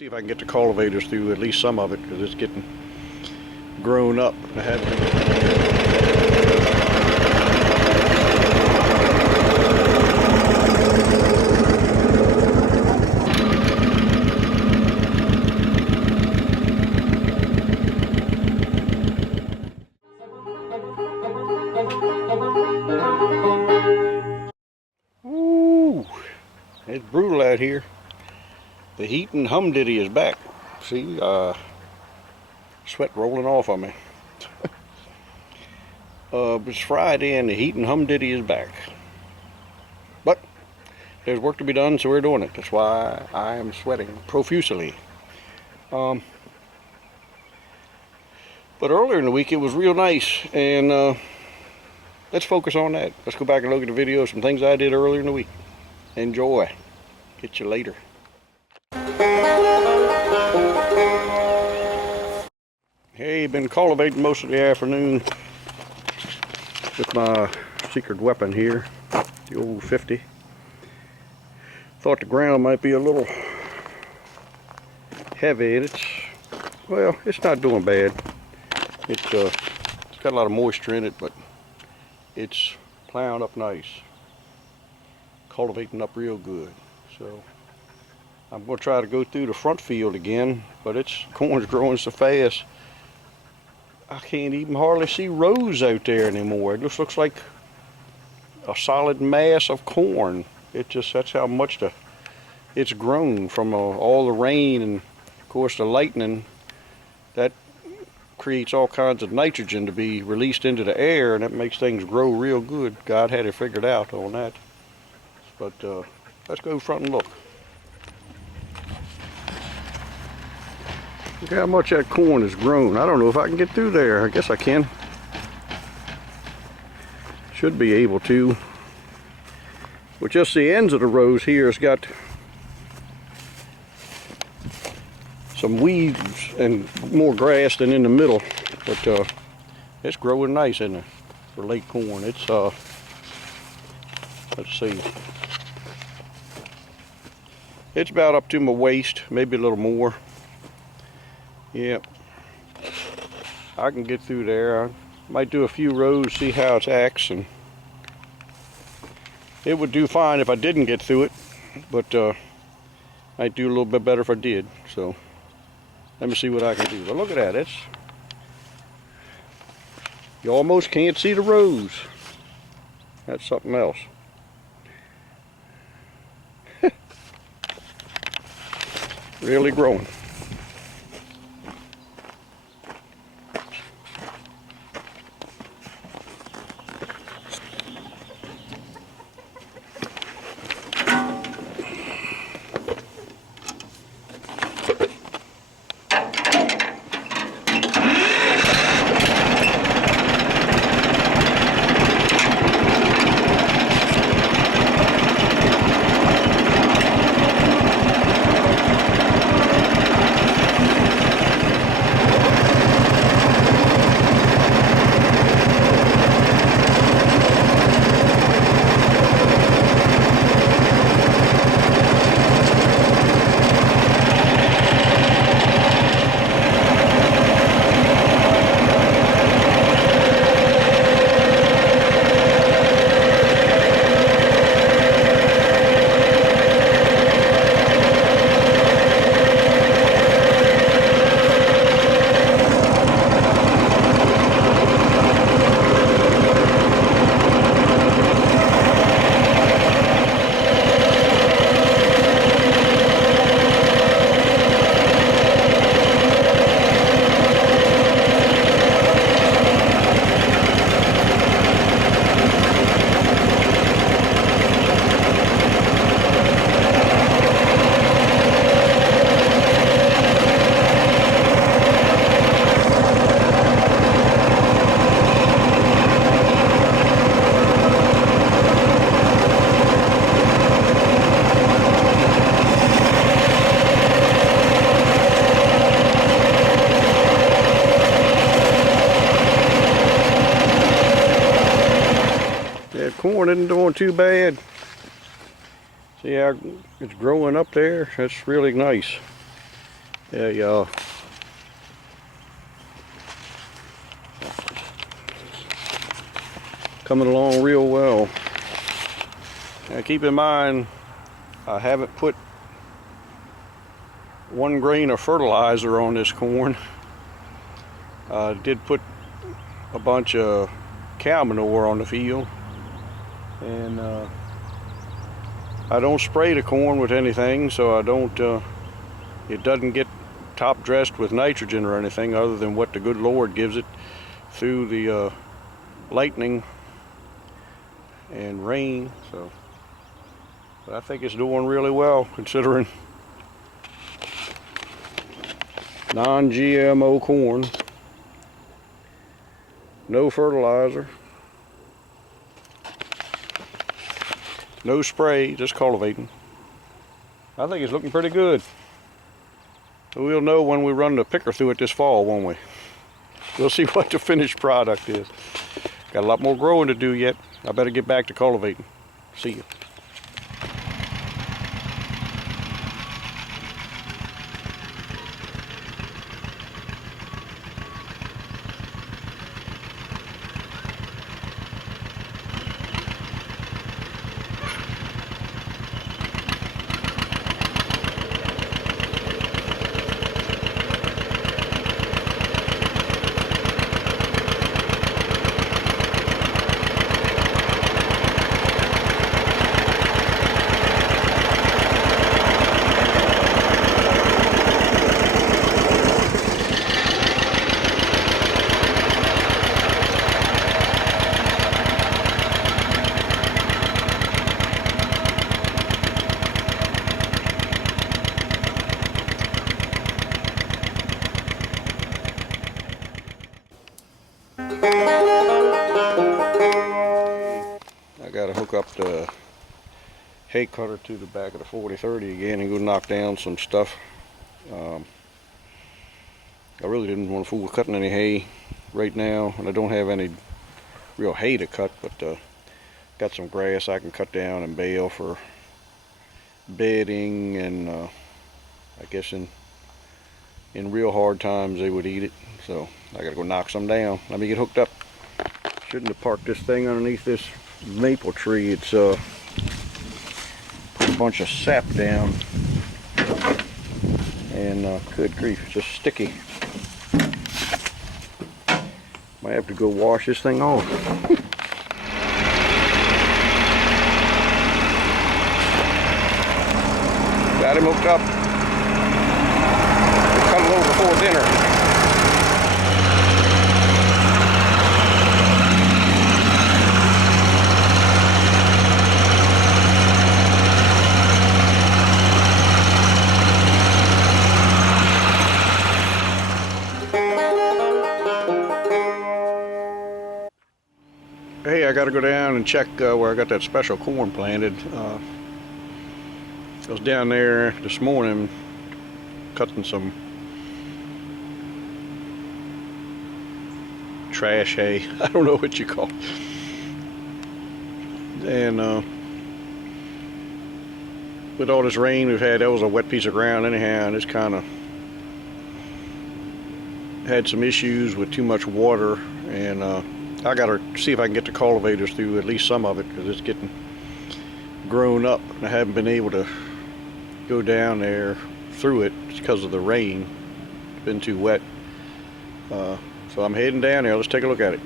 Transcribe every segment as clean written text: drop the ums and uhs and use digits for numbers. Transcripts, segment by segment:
See if I can get the cultivators through at least some of it, because it's getting grown up. I haven't. Ooh, it's brutal out here. The heat and humdiddly is back. See, sweat rolling off of me. It's Friday and the heat and humdiddly is back. But there's work to be done, so we're doing it. That's why I am sweating profusely. But earlier in the week it was real nice, and let's focus on that. Let's go back and look at the video of some things I did earlier in the week. Enjoy. Get you later. Hey, been cultivating most of the afternoon with my secret weapon here, the old 50. Thought the ground might be a little heavy, and it's not doing bad. It's got a lot of moisture in it, but it's plowing up nice, cultivating up real good. So I'm going to try to go through the front field again, but corn's growing so fast I can't even hardly see rows out there anymore. It just looks like a solid mass of corn. That's how much it's grown from all the rain, and of course the lightning that creates all kinds of nitrogen to be released into the air, and that makes things grow real good. God had it figured out on that. But let's go front and look. Look how much that corn has grown. I don't know if I can get through there. I guess I can. Should be able to. But just the ends of the rows here has got some weeds and more grass than in the middle. But it's growing nice, isn't it? For late corn. It's let's see. It's about up to my waist, maybe a little more. Yep, I can get through there. I might do a few rows, see how it acts, and it would do fine if I didn't get through it, but I'd do a little bit better if I did. So let me see what I can do. But look at that, you almost can't see the rows. That's something else. Really growing. Corn isn't doing too bad. See how it's growing up there? That's really nice. Yeah, y'all. Coming along real well. Now keep in mind, I haven't put 1 grain of fertilizer on this corn. I did put a bunch of cow manure on the field, and I don't spray the corn with anything, so I don't. It doesn't get top dressed with nitrogen or anything other than what the good Lord gives it through the lightning and rain. So, but I think it's doing really well considering non-GMO corn, no fertilizer, no spray, just cultivating. I think it's looking pretty good. We'll know when we run the picker through it this fall, won't we? We'll see what the finished product is. Got a lot more growing to do yet. I better get back to cultivating. See you. I gotta hook up the hay cutter to the back of the 4030 again and go knock down some stuff. I really didn't want to fool with cutting any hay right now, and I don't have any real hay to cut, but got some grass I can cut down and bale for bedding, and I guess in real hard times they would eat it. So I gotta go knock some down. Let me get hooked up. Shouldn't have parked this thing underneath this maple tree. It's put a bunch of sap down, and good grief, it's just sticky. Might have to go wash this thing off. Got him hooked up. We'll cut a little before dinner. Hey, I gotta go down and check where I got that special corn planted. I was down there this morning cutting some trash hay. I don't know what you call it. And with all this rain we've had, that was a wet piece of ground anyhow, and it's kind of had some issues with too much water, and I gotta see if I can get the cultivators through at least some of it, because it's getting grown up and I haven't been able to go down there through it because of the rain. It's been too wet. So I'm heading down there. Let's take a look at it.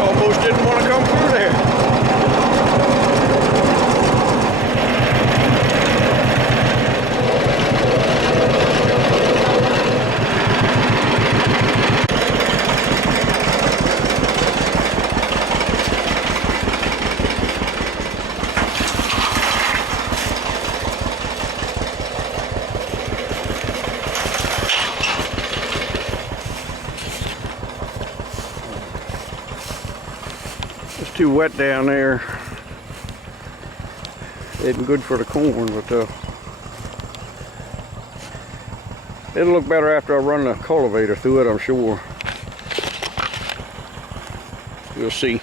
Almost didn't want to come too wet down there. Isn't good for the corn, but it'll look better after I run the cultivator through it, I'm sure. You'll see.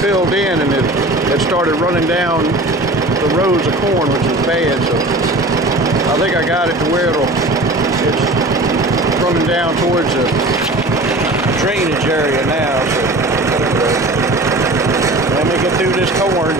Filled in and it started running down the rows of corn, which is bad. So I think I got it to where it's running down towards the drainage area now. So let me get through this corn.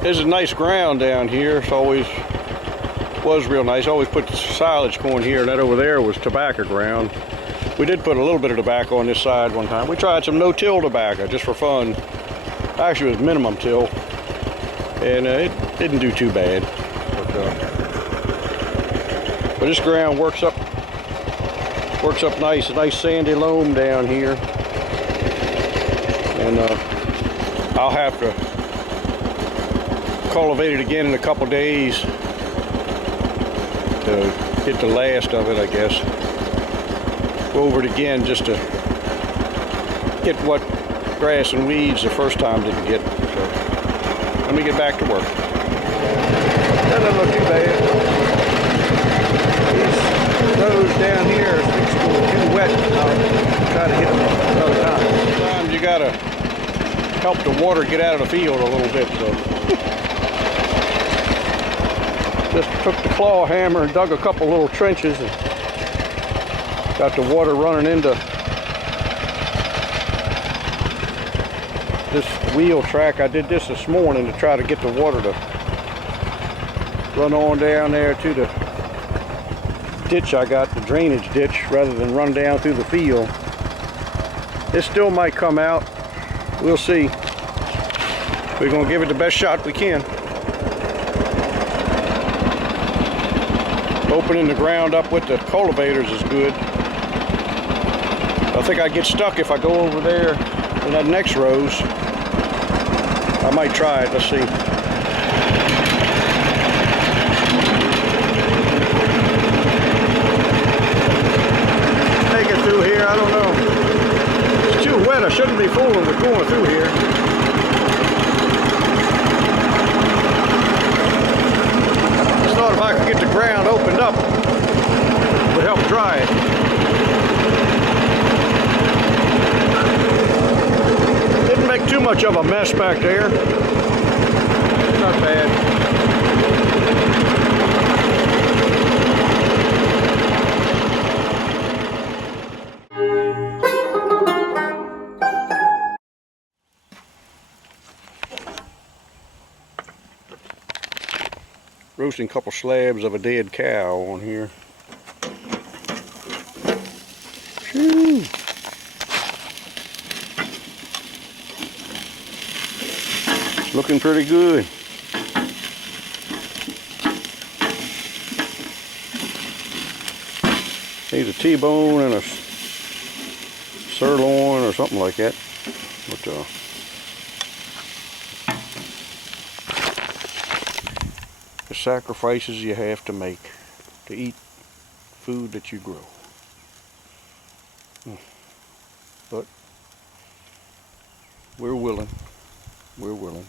There's a nice ground down here. It's always was real nice. Always put silage corn here, and that over there was tobacco ground. We did put a little bit of tobacco on this side one time. We tried some no-till tobacco just for fun. Actually, it was minimum till, and it didn't do too bad. But this ground works up nice. A nice sandy loam down here, and I'll have to cultivate it again in a couple days to get the last of it, I guess. Go over it again just to get what grass and weeds the first time didn't get. So let me get back to work. That doesn't look too bad. These rows down here are too wet. I'll try to hit them another time. Sometimes you gotta help the water get out of the field a little bit. So just took the claw hammer and dug a couple little trenches and got the water running into this wheel track. I did this morning to try to get the water to run on down there to the ditch I got, the drainage ditch, rather than run down through the field. This still might come out. We'll see. We're going to give it the best shot we can. Opening the ground up with the cultivators is good. I think I get stuck if I go over there in that next rows. I might try it. Let's see. Take it through here. I don't know. It's too wet. I shouldn't be fooling with going through here. dry it. Didn't make too much of a mess back there. Not bad. Roasting a couple slabs of a dead cow on here. Whew. It's looking pretty good. Needs a T-bone and a sirloin or something like that. But the sacrifices you have to make to eat food that you grow. But we're willing. We're willing.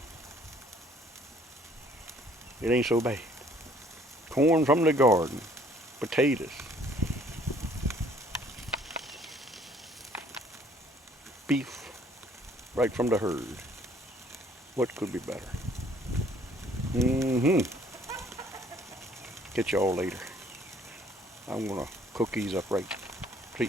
It ain't so bad. Corn from the garden, potatoes, beef right from the herd. What could be better? Catch y'all later. I'm gonna cook these up right. See.